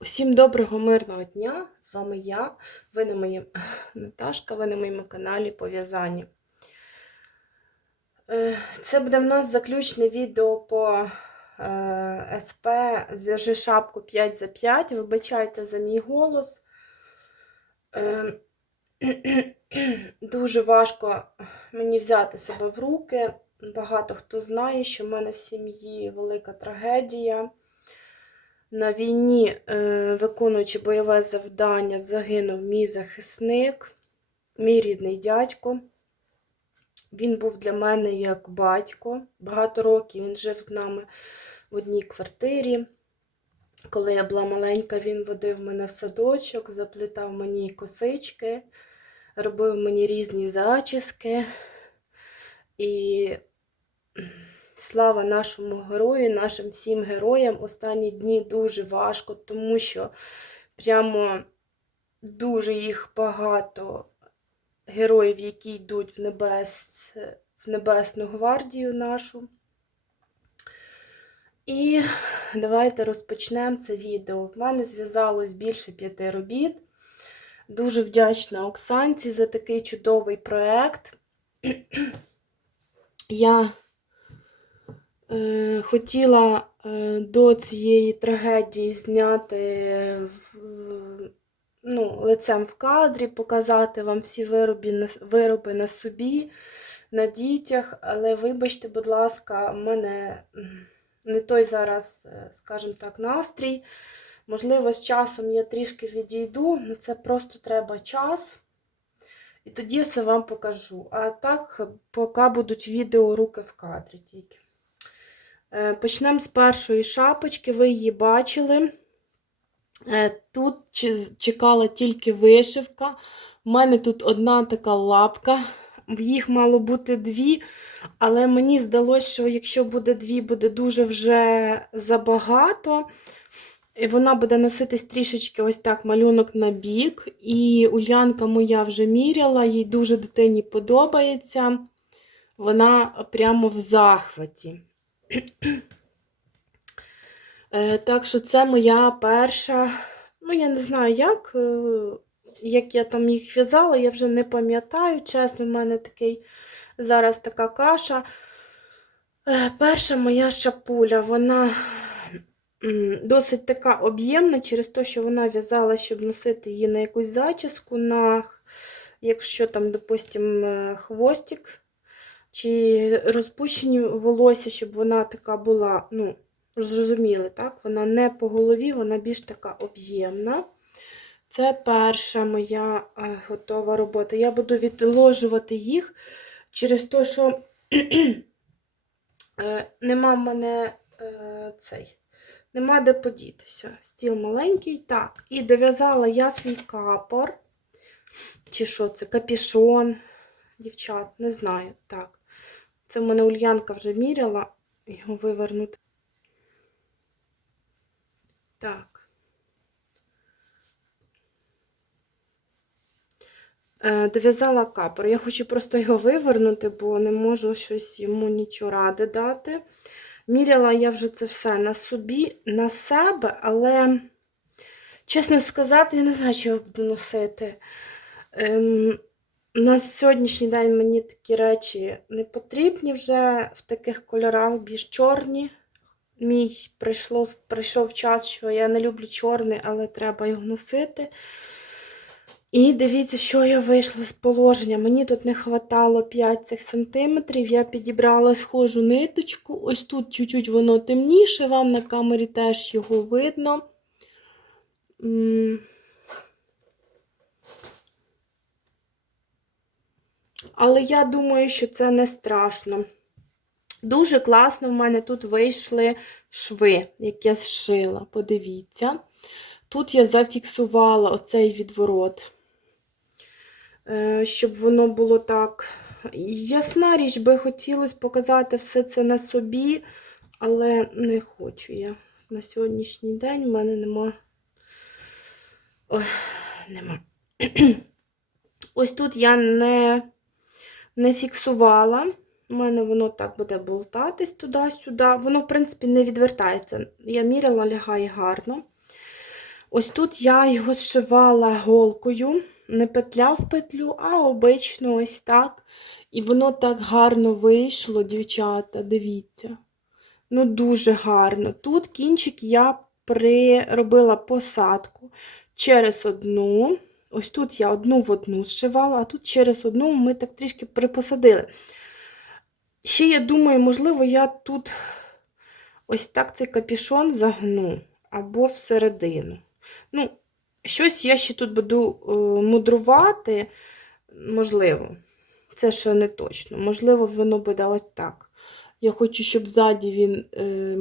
Усім доброго мирного дня! З вами я, ви на моєму Наташка, ви на моєму каналі Пов'язані. Е, Це буде в нас заключне відео по е, СП Зв'яжи шапку 5 за 5. Вибачайте за мій голос. Е, Дуже важко мені взяти себе в руки. Багато хто знає, що в мене в сім'ї велика трагедія. На війні, е, виконуючи бойове завдання, загинув мій захисник, мій рідний дядько. Він був для мене як батько. Багато років він жив з нами в одній квартирі. Коли я була маленька, він водив мене в садочок, заплітав мені косички, робив мені різні зачіски. І Слава нашому герою, нашим всім героям. Останні дні дуже важко, тому що прямо дуже їх багато героїв, які йдуть в, небес, в Небесну гвардію нашу. І давайте розпочнемо це відео. В мене зв'язалось більше п'яти робіт. Дуже вдячна Оксанці за такий чудовий проєкт. Я Хотіла е, до цієї трагедії зняти ну, лицем в кадрі, показати вам всі вироби вироби на собі, на дітях, але вибачте, будь ласка, в мене не той зараз, е, скажімо так, настрій. Можливо, з часом я трішки відійду, але це просто треба час. І тоді все вам покажу. А так, поки будуть відео руки в кадрі тільки. Е, Почнемо з першої шапочки, ви її бачили. Е, Тут чекала тільки вишивка. У мене тут одна така лапка, їх мало бути дві, але мені здалося, що якщо буде дві, буде дуже вже забагато. І вона буде носитись трішечки ось так малюнок на бік. І Ульянка моя вже міряла, їй дуже дитині подобається. Вона прямо в захваті. Е, Так що це моя перша, ну я не знаю як, е, як я там їх в'язала, я вже не пам'ятаю. Чесно, в мене такий зараз така каша. Е, Перша моя шапуля, вона досить така об'ємна через те, що вона в'язала, щоб носити її на якусь зачіску, на, якщо там, допустимо, хвостик чи розпущені волосся, щоб вона така була, ну, зрозуміли, так? Вона не по голові, вона більш така об'ємна. Це перша моя е, готова робота. Я буду відложувати їх через те, що е, нема в мене е, цей. Нема де подітися. Стіл маленький. Так, і дов'язала я свій капор. Чи що це? Капішон. Дівчат, не знаю. Так. Це в мене Ульянка вже міряла. Його вивернути. Так. Е, Дов'язала капор. Я хочу просто його вивернути, бо не можу щось йому нічого ради дати. Міряла я вже це все на собі, на себе, але, чесно сказати, я не знаю, що я буду носити. Ем, на сьогоднішній день мені такі речі не потрібні вже в таких кольорах більш чорні. Мій прийшло, прийшов час, що я не люблю чорний, але треба його носити. І дивіться, що я вийшла з положення. Мені тут не хватало 5 цих сантиметрів. Я підібрала схожу ниточку. Ось тут чуть-чуть воно темніше, вам на камері теж його видно. Але я думаю, що це не страшно. Дуже класно в мене тут вийшли шви, які я зшила. Подивіться. Тут я зафіксувала оцей відворот, е, щоб воно було так. Ясна річ, би хотілося показати все це на собі, але не хочу я. На сьогоднішній день в мене нема. Ой, нема. Ось тут я не не фіксувала. У мене воно так буде болтатись туди-сюди. Воно, в принципі, не відвертається. Я міряла, лягає гарно. Ось тут я його зшивала голкою, не петля в петлю, а обично ось так. І воно так гарно вийшло, дівчата, дивіться. Ну, дуже гарно. Тут кінчик я приробила посадку через одну. Ось тут я одну в одну зшивала, а тут через одну ми так трішки припосадили. Ще я думаю, можливо, я тут ось так цей капюшон загну або всередину. Ну, щось я ще тут буду е, мудрувати, можливо. Це ще не точно. Можливо, воно буде ось так. Я хочу, щоб ззаді він. Е...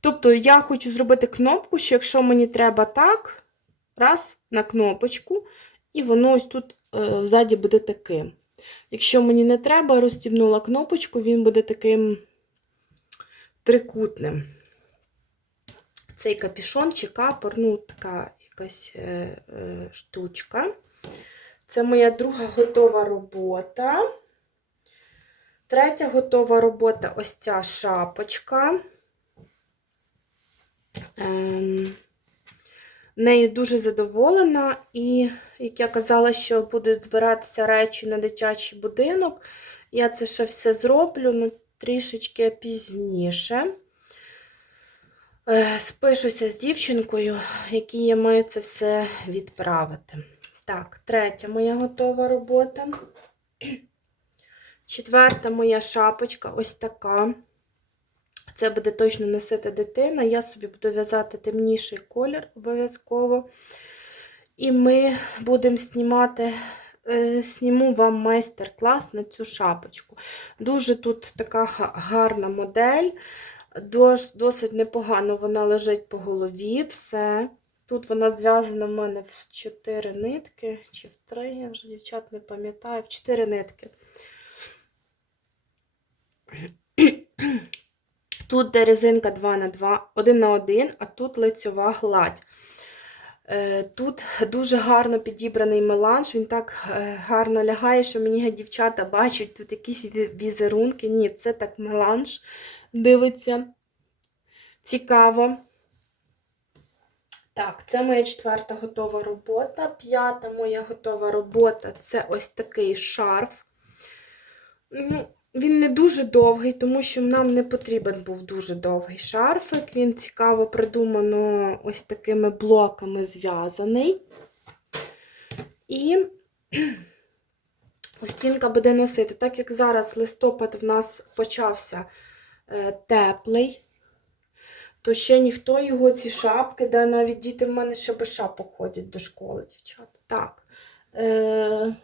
Тобто, я хочу зробити кнопку, що якщо мені треба так, раз на кнопочку, і воно ось тут е, ззаді буде таким. Якщо мені не треба, розстібнула кнопочку, він буде таким трикутним. Цей капюшон чи капор, ну, така якась е, е, штучка. Це моя друга готова робота. Третя готова робота ось ця шапочка. Ем, нею дуже задоволена, і, як я казала, що будуть збиратися речі на дитячий будинок. Я це ще все зроблю, ну, трішечки пізніше. Е, Спишуся з дівчинкою, якій я маю це все відправити. Так, третя моя готова робота. Четверта моя шапочка ось така. Це буде точно носити дитина. Я собі буду в'язати темніший колір обов'язково. І ми будемо знімати, е, зніму вам майстер-клас на цю шапочку. Дуже тут така гарна модель, Дос, досить непогано вона лежить по голові. Все. Тут вона зв'язана в мене в 4 нитки, чи в 3, я вже дівчат не пам'ятаю, в 4 нитки. Тут де резинка 2 на 2, 1 на 1, а тут лицьова гладь. Е, Тут дуже гарно підібраний меланж, він так е, гарно лягає, що мені дівчата бачать тут якісь візерунки. Ні, це так меланж дивиться. Цікаво. Так, це моя четверта готова робота. П'ята моя готова робота це ось такий шарф. Ну, він не дуже довгий, тому що нам не потрібен був дуже довгий шарфик. Він цікаво придумано ось такими блоками зв'язаний. І Устінка буде носити. Так як зараз листопад в нас почався е, теплий, то ще ніхто його, ці шапки, де навіть діти в мене ще без шапок ходять до школи, дівчата. Так. Е,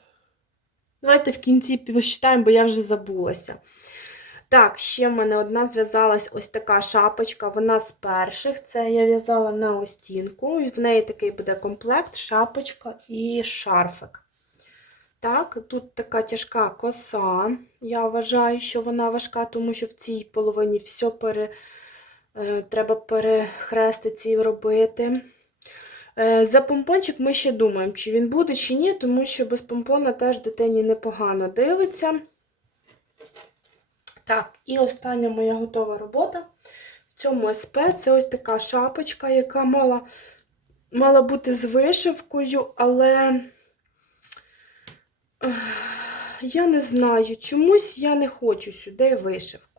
Давайте в кінці посчитаємо, бо я вже забулася. Так, ще в мене одна зв'язалась ось така шапочка. Вона з перших. Це я в'язала на остінку. І в неї такий буде комплект, шапочка і шарфик. Так, тут така тяжка коса. Я вважаю, що вона важка, тому що в цій половині все пере, е, треба і робити. Е, За помпончик ми ще думаємо, чи він буде, чи ні, тому що без помпона теж дитині непогано дивиться. Так, і остання моя готова робота. В цьому СП це ось така шапочка, яка мала, мала бути з вишивкою, але я не знаю, чомусь я не хочу сюди вишивку.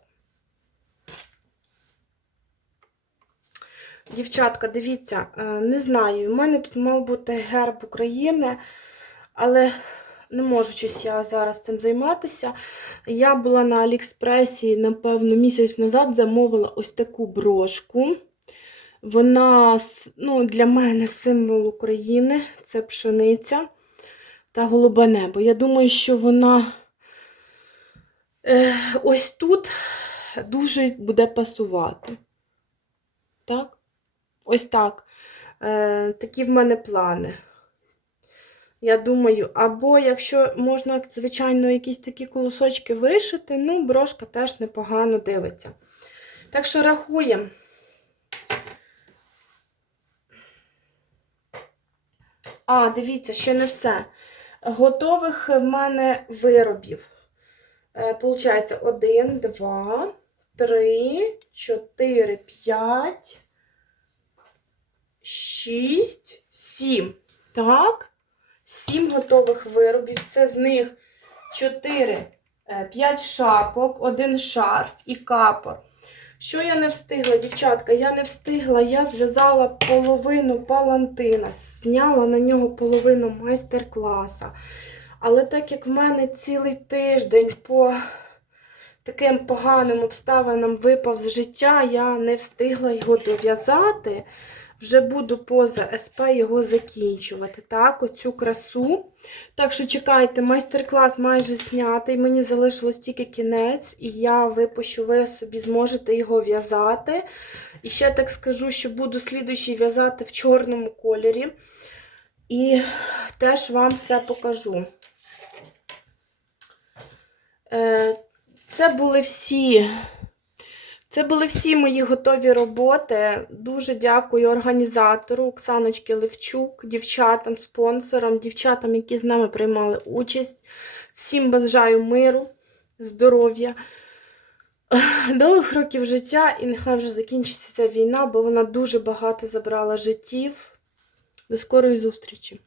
Дівчатка, дивіться, е, не знаю, у мене тут мав бути герб України, але не можу щось я зараз цим займатися. Я була на Аліекспресі, напевно, місяць назад замовила ось таку брошку. Вона ну, для мене символ України, це пшениця та голубе небо. Я думаю, що вона е, ось тут дуже буде пасувати. Так? Ось так. Е, Такі в мене плани. Я думаю, або якщо можна, звичайно, якісь такі колосочки вишити, ну, брошка теж непогано дивиться. Так що рахуємо. А, дивіться, ще не все. Готових в мене виробів. Е, Получається, 1, 2, 3, 4, 5. Шість, сім. Так? Сім готових виробів. Це з них чотири, е, п'ять шапок, один шарф і капор. Що я не встигла, дівчатка? Я не встигла, я зв'язала половину палантина, зняла на нього половину майстер-класа. Але так як в мене цілий тиждень по таким поганим обставинам випав з життя, я не встигла його дов'язати. Вже буду поза СП його закінчувати. Так, оцю красу. Так що чекайте, майстер-клас майже знятий. Мені залишилось тільки кінець, і я випущу, ви собі зможете його в'язати. І ще так скажу, що буду слідуючий в'язати в чорному кольорі. І теж вам все покажу. Е, Це були всі. Це були всі мої готові роботи. Дуже дякую організатору Оксаночки Левчук, дівчатам, спонсорам, дівчатам, які з нами приймали участь. Всім бажаю миру, здоров'я, довгих років життя і нехай вже закінчиться ця війна, бо вона дуже багато забрала життів. До скорої зустрічі!